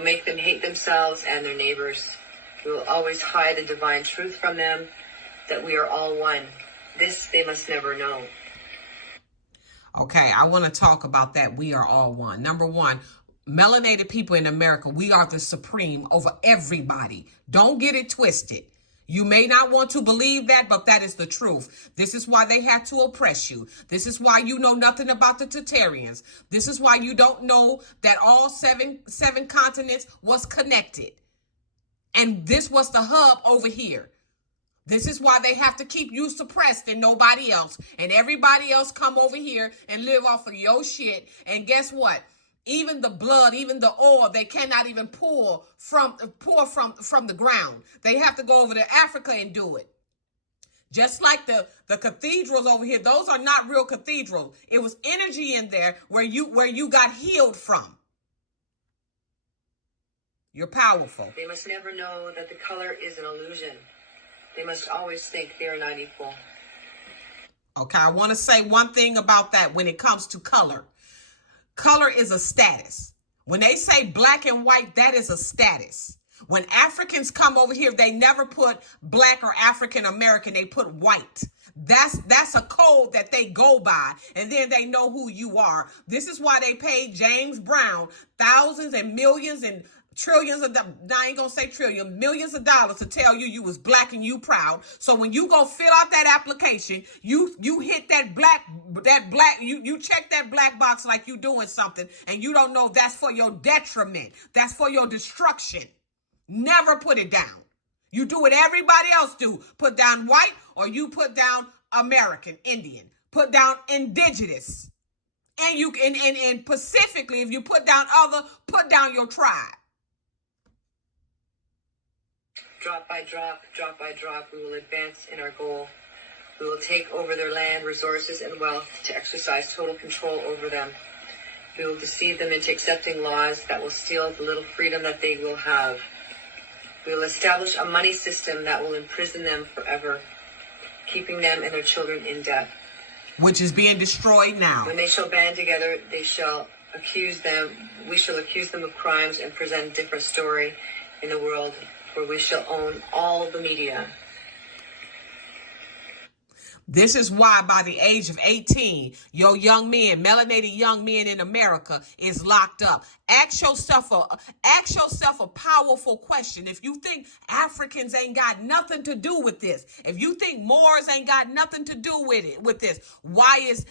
will make them hate themselves and their neighbors. We will always hide the divine truth from them, that we are all one. This they must never know. Okay, I want to talk about that. We are all one. Number one, melanated people in America, we are the supreme over everybody. Don't get it twisted. You may not want to believe that, but that is the truth. This is why they had to oppress you. This is why you know nothing about the Tartarians. This is why you don't know that all seven continents was connected. And this was the hub over here. This is why they have to keep you suppressed and nobody else. And everybody else come over here and live off of your shit. And guess what? Even the blood, even the oil, they cannot even pour from the ground. They have to go over to Africa and do it. Just like the cathedrals over here, those are not real cathedrals. It was energy in there where you got healed from. You're powerful. They must never know that the color is an illusion. They must always think they are not equal. Okay, I want to say one thing about that when it comes to color. Color is a status. When they say black and white, that is a status. When Africans come over here, they never put black or African American. They put white. That's a code that they go by, and then they know who you are. This is why they paid James Brown thousands and millions and trillions of dollars. I ain't gonna say trillion, millions of dollars to tell you was black and you proud. So when you go fill out that application, you hit that black, you check that black box like you doing something, and you don't know that's for your detriment. That's for your destruction. Never put it down. You do what everybody else do. Put down white, or you put down American, Indian. Put down indigenous. And you and specifically, if you put down other, put down your tribe. Drop by drop, we will advance in our goal. We will take over their land, resources, and wealth to exercise total control over them. We will deceive them into accepting laws that will steal the little freedom that they will have. We will establish a money system that will imprison them forever, keeping them and their children in debt. Which is being destroyed now. When they shall band together, we shall accuse them of crimes and present a different story in the world, where we shall own all the media. This is why by the age of 18, your young men, melanated young men in America is locked up. Ask yourself a powerful question. If you think Africans ain't got nothing to do with this, if you think Moors ain't got nothing to do with this, why is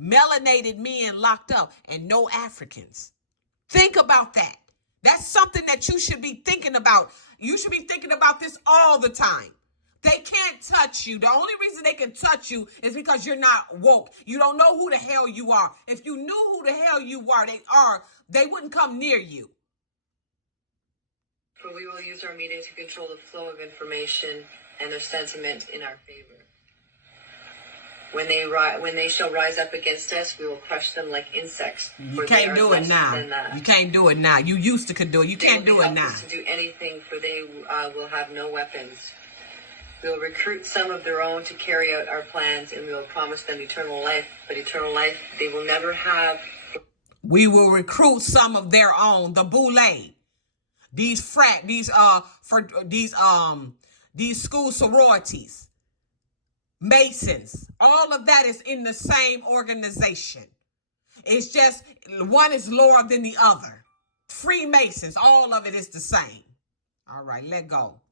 melanated men locked up and no Africans? Think about that. That's something that you should be thinking about. You should be thinking about this all the time. They can't touch you. The only reason they can touch you is because you're not woke. You don't know who the hell you are. If you knew who the hell you are, they wouldn't come near you. For we will use our media to control the flow of information and their sentiment in our favor. When they shall rise up against us, we will crush them like insects. You can't do it now. You can't do it now. You used to could do it. You can't do it now. To do anything, for they will have no weapons. We will recruit some of their own to carry out our plans, and we will promise them eternal life. But eternal life they will never have. We will recruit some of their own, the boule, these school sororities, Masons. All of that is in the same organization. It's just one is lower than the other. Freemasons, all of it is the same. All right, let go.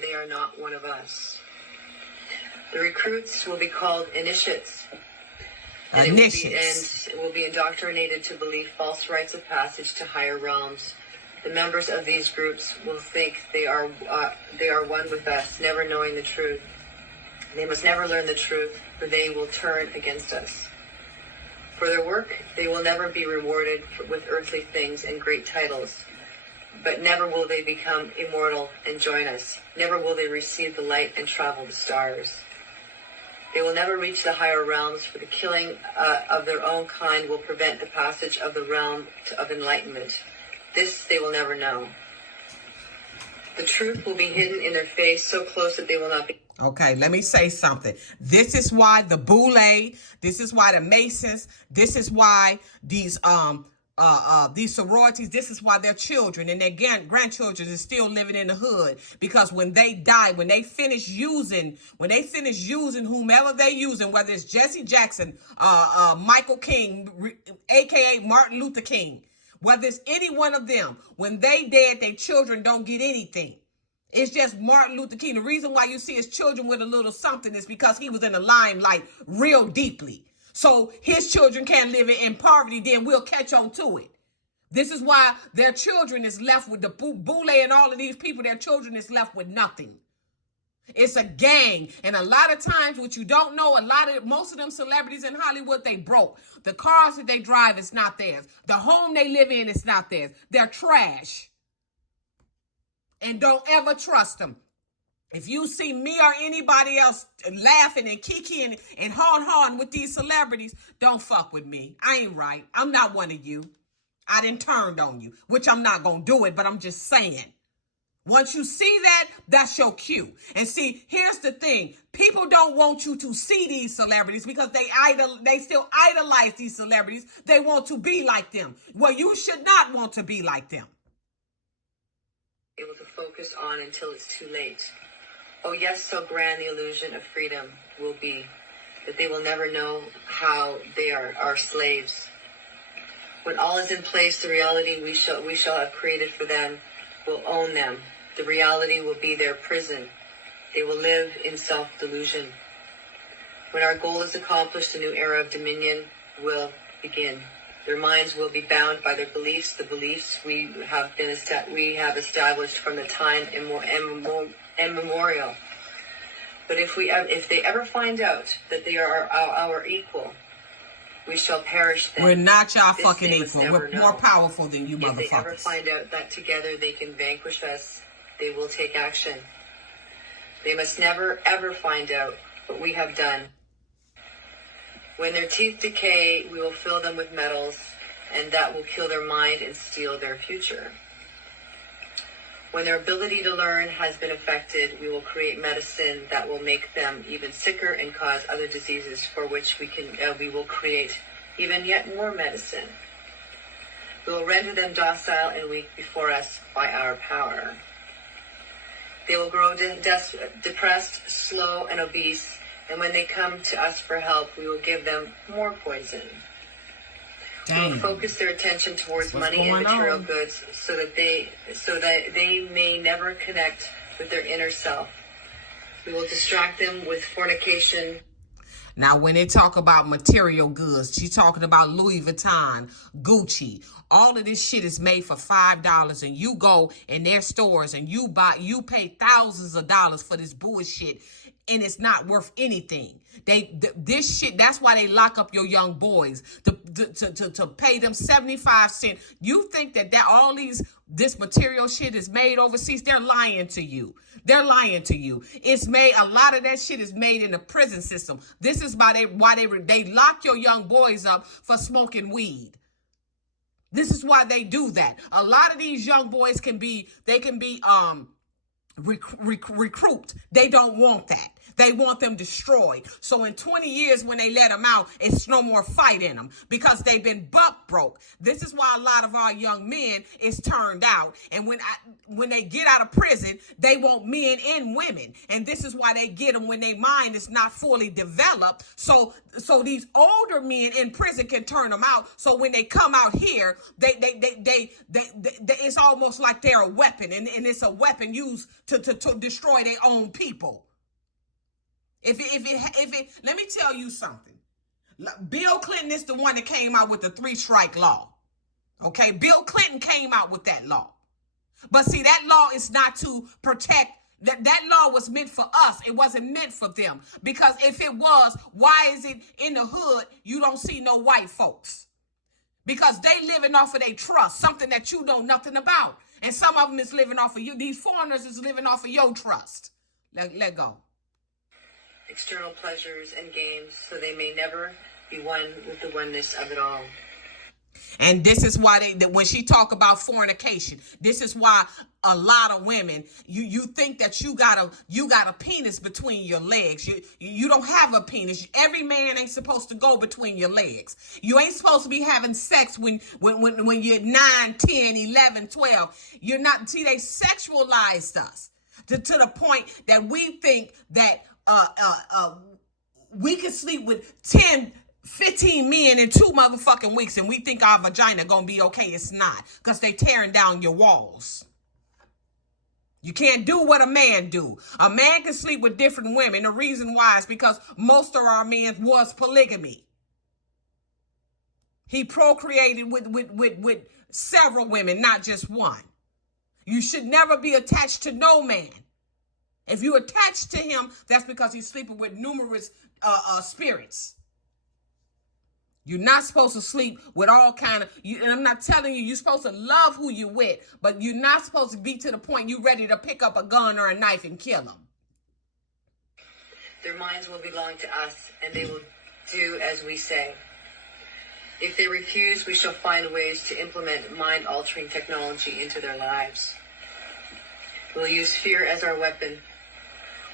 They are not one of us. The recruits will be called initiates. And will be indoctrinated to believe false rites of passage to higher realms. The members of these groups will think they are one with us, never knowing the truth. They must never learn the truth, for they will turn against us. For their work, they will never be rewarded with earthly things and great titles. But never will they become immortal and join us. Never will they receive the light and travel the stars. They will never reach the higher realms, for the killing of their own kind will prevent the passage of the realm of enlightenment. This they will never know. The truth will be hidden in their face, so close that they will not be. Okay, let me say something. This is why the boule, this is why the Masons, this is why these these sororities. This is why their children and their grandchildren is still living in the hood, because when they die, when they finish using whomever they using, whether it's Jesse Jackson, Michael King, aka Martin Luther King, whether it's any one of them, when they dead, their children don't get anything. It's just Martin Luther King. The reason why you see his children with a little something is because he was in the limelight real deeply. So his children can't live in poverty, then we'll catch on to it. This is why their children is left with the Boule and all of these people, their children is left with nothing. It's a gang. And a lot of times, what you don't know, most of them celebrities in Hollywood, they broke. The cars that they drive is not theirs. The home they live in is not theirs. They're trash. And don't ever trust them. If you see me or anybody else laughing and kikiing and hawing with these celebrities, don't fuck with me. I ain't right. I'm not one of you. I done turned on you, which I'm not going to do it, but I'm just saying. Once you see that, that's your cue. And see, here's the thing. People don't want you to see these celebrities because they still idolize these celebrities. They want to be like them. Well, you should not want to be like them. Able to focus on until it's too late. Oh yes, so grand the illusion of freedom will be, that they will never know how they are our slaves. When all is in place, the reality we shall have created for them will own them. The reality will be their prison. They will live in self-delusion. When our goal is accomplished, a new era of dominion will begin. Their minds will be bound by their beliefs, the beliefs we have established from the time immemorial. But if they ever find out that they are our equal, we shall perish then. We're not y'all fucking equal. We're more powerful than you motherfuckers. If they ever find out that together they can vanquish us, they will take action. They must never ever find out what we have done. When their teeth decay, we will fill them with metals, and that will kill their mind and steal their future. When their ability to learn has been affected, we will create medicine that will make them even sicker and cause other diseases for which we will create even yet more medicine. We will render them docile and weak before us by our power. They will grow depressed, slow, and obese, and when they come to us for help, we will give them more poison. We will focus their attention towards money and material goods so that they may never connect with their inner self. We will distract them with fornication. Now, when they talk about material goods, she's talking about Louis Vuitton, Gucci. All of this shit is made for $5, and you go in their stores and you pay thousands of dollars for this bullshit, and it's not worth anything. This shit, that's why they lock up your young boys to pay them 75 cents. You think that all this material shit is made overseas? They're lying to you. They're lying to you. It's made, a lot of that shit is made in the prison system. This is why they lock your young boys up for smoking weed. This is why they do that. A lot of these young boys can be recruit. They don't want that. They want them destroyed. So in 20 years, when they let them out, it's no more fight in them because they've been buck broke. This is why a lot of our young men is turned out. And when they get out of prison, they want men and women. And this is why they get them when their mind is not fully developed. So these older men in prison can turn them out. So when they come out here, it's almost like they're a weapon, and it's a weapon used to destroy their own people. If it, let me tell you something. Bill Clinton is the one that came out with the 3-strike law. Okay, Bill Clinton came out with that law. But see, that law is not to protect. That law was meant for us. It wasn't meant for them. Because if it was, why is it in the hood you don't see no white folks? Because they living off of their trust, something that you know nothing about. And some of them is living off of you. These foreigners is living off of your trust. Let go. External pleasures and games, so they may never be one with the oneness of it all. And this is why when she talk about fornication, this is why a lot of women, you think that you got a penis between your legs. You don't have a penis. Every man ain't supposed to go between your legs. You ain't supposed to be having sex when you're 9, 10, 11, 12. You're not. See, they sexualized us to the point that we think that we can sleep with 10, 15 men in 2 motherfucking weeks and we think our vagina gonna be okay. It's not, because they tearing down your walls. You can't do what a man do. A man can sleep with different women. The reason why is because most of our men was polygamy. He procreated with several women, not just one. You should never be attached to no man. If you attached to him, that's because he's sleeping with numerous spirits. You're not supposed to sleep with all kind of, and I'm not telling you're supposed to love who you with, but you're not supposed to be to the point you're ready to pick up a gun or a knife and kill them. Their minds will belong to us, and they will do as we say. If they refuse, we shall find ways to implement mind-altering technology into their lives. We'll use fear as our weapon.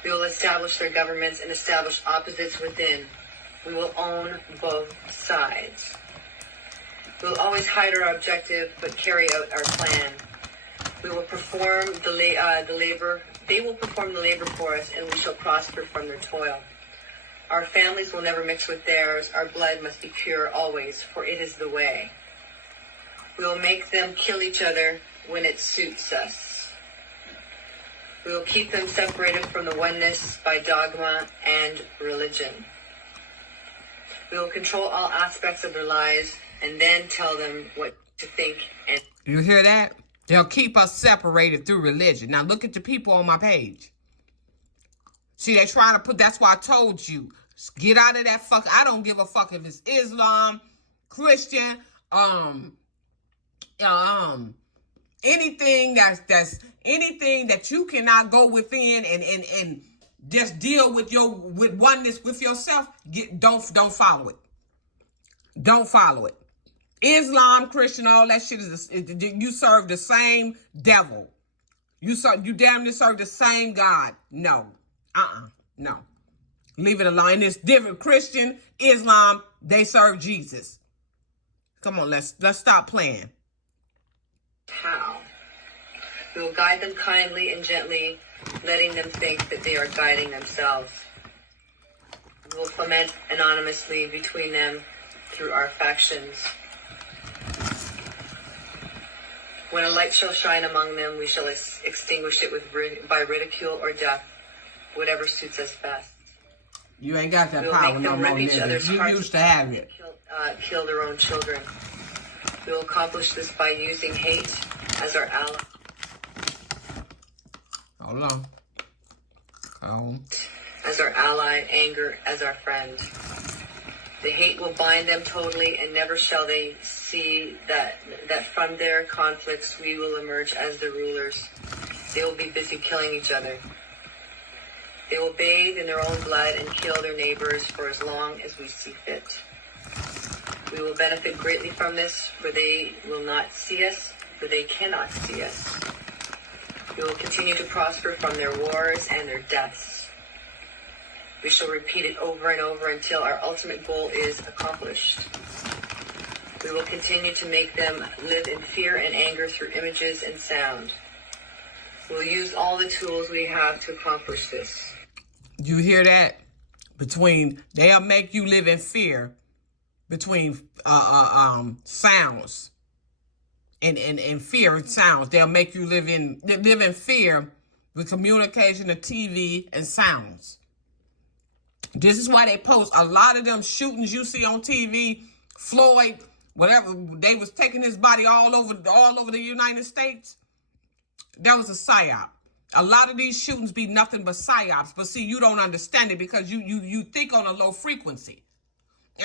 We will establish their governments and establish opposites within. We will own both sides. We'll always hide our objective, but carry out our plan. We will perform the labor. They will perform the labor for us, and we shall prosper from their toil. Our families will never mix with theirs. Our blood must be pure always, for it is the way. We will make them kill each other when it suits us. We will keep them separated from the oneness by dogma and religion. We will control all aspects of their lives and then tell them what to think. And you hear that? They'll keep us separated through religion. Now look at the people on my page. See, they're trying to put, that's why I told you, get out of that fuck. I don't give a fuck if it's Islam, Christian, anything that's anything that you cannot go within and just deal with oneness with yourself. Don't follow it. Don't follow it. Islam, Christian, all that shit you serve the same devil. You damn near serve the same God. No. No. Leave it alone. And it's different. Christian, Islam, they serve Jesus. Come on, let's stop playing. How? We will guide them kindly and gently, letting them think that they are guiding themselves. We will foment anonymously between them through our factions. When a light shall shine among them, we shall extinguish it by ridicule or death, whatever suits us best. You ain't got that power no more, nigga. You used to have it. Kill their own children. We will accomplish this by using hate as our ally. Hold on. As our ally, anger as our friend. The hate will bind them totally, and never shall they see that from their conflicts we will emerge as the rulers. They will be busy killing each other. They will bathe in their own blood and kill their neighbors for as long as we see fit. We will benefit greatly from this, for they will not see us, for they cannot see us. We will continue to prosper from their wars and their deaths. We shall repeat it over and over until our ultimate goal is accomplished. We will continue to make them live in fear and anger through images and sound. We'll use all the tools we have to accomplish this. You hear that? They'll make you live in fear between sounds and fear and sounds. They'll make you live in fear with communication of TV and sounds. This is why they post a lot of them shootings you see on TV. Floyd, whatever, they was taking his body all over the United States. That was a psyop. A lot of these shootings be nothing but psyops. But see, you don't understand it because you think on a low frequency.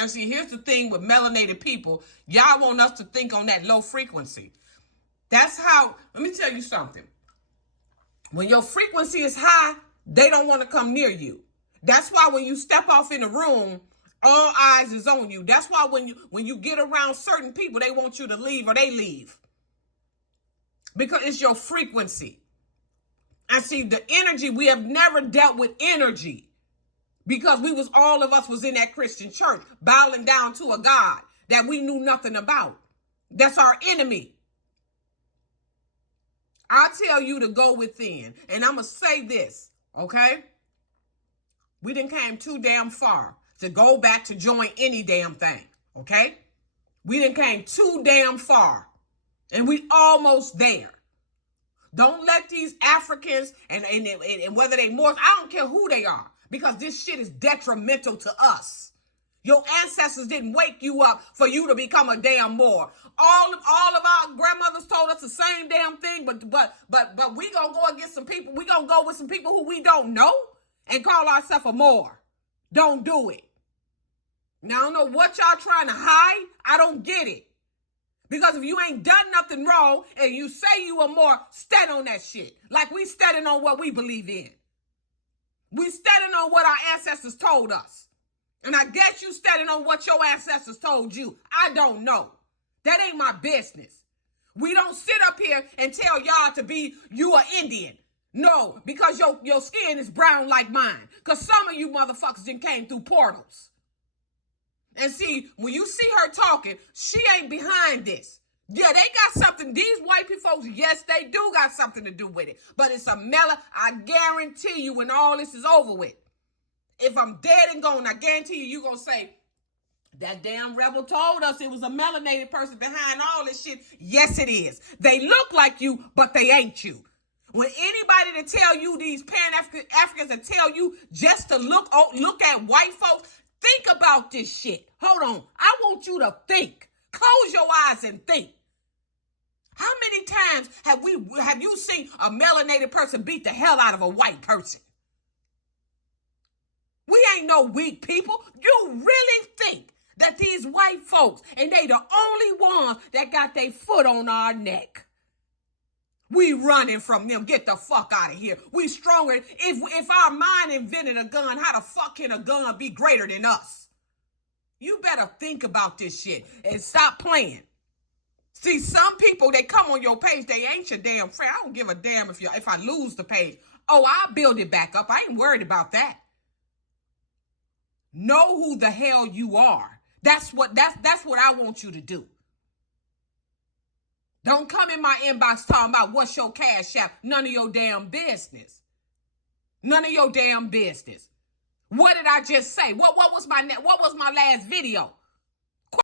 And see, here's the thing with melanated people. Y'all want us to think on that low frequency. That's how, let me tell you something. When your frequency is high, they don't want to come near you. That's why when you step off in a room All eyes is on you. That's why when you get around certain people, they want you to leave or they leave. Because it's your frequency. And see, the energy, we have never dealt with energy. Because all of us was in that Christian church, bowing down to a God that we knew nothing about. That's our enemy. I tell you to go within. And I'm going to say this, okay? We done came too damn far to go back to join any damn thing, okay? We done came too damn far. And we almost there. Don't let these Africans, and whether they Moors, I don't care who they are, because this shit is detrimental to us. Your ancestors didn't wake you up for you to become a damn Moor. All of our grandmothers told us the same damn thing, but we gonna go against some people. We gonna go with some people who we don't know and call ourselves a Moor. Don't do it. Now, I don't know what y'all trying to hide. I don't get it. Because if you ain't done nothing wrong and you say you are Moor, stand on that shit. Like we standing on what we believe in. We standing on what our ancestors told us. And I guess you standing on what your ancestors told you. I don't know. That ain't my business. We don't sit up here and tell y'all to be, you are Indian. No, because your skin is brown like mine. Because some of you motherfuckers done came through portals. And see, when you see her talking, she ain't behind this. Yeah, they got something. These white people folks, yes, they do got something to do with it. But it's a I guarantee you when all this is over with, if I'm dead and gone, I guarantee you, you're going to say, that damn rebel told us it was a melanated person behind all this shit. Yes, it is. They look like you, but they ain't you. When anybody to tell you, these Pan-Africans to tell you just to look at white folks, think about this shit. Hold on. I want you to think. Close your eyes and think. How many times have you seen a melanated person beat the hell out of a white person? We ain't no weak people. You really think that these white folks, and they the only ones that got their foot on our neck? We running from them. Get the fuck out of here. We stronger. If our mind invented a gun, how the fuck can a gun be greater than us? You better think about this shit and stop playing. See, some people, they come on your page, they ain't your damn friend. I don't give a damn if I lose the page. Oh, I'll build it back up. I ain't worried about that. Know who the hell you are. That's what I want you to do. Don't come in my inbox talking about what's your cash app. None of your damn business. None of your damn business. What did I just say? What was my last video?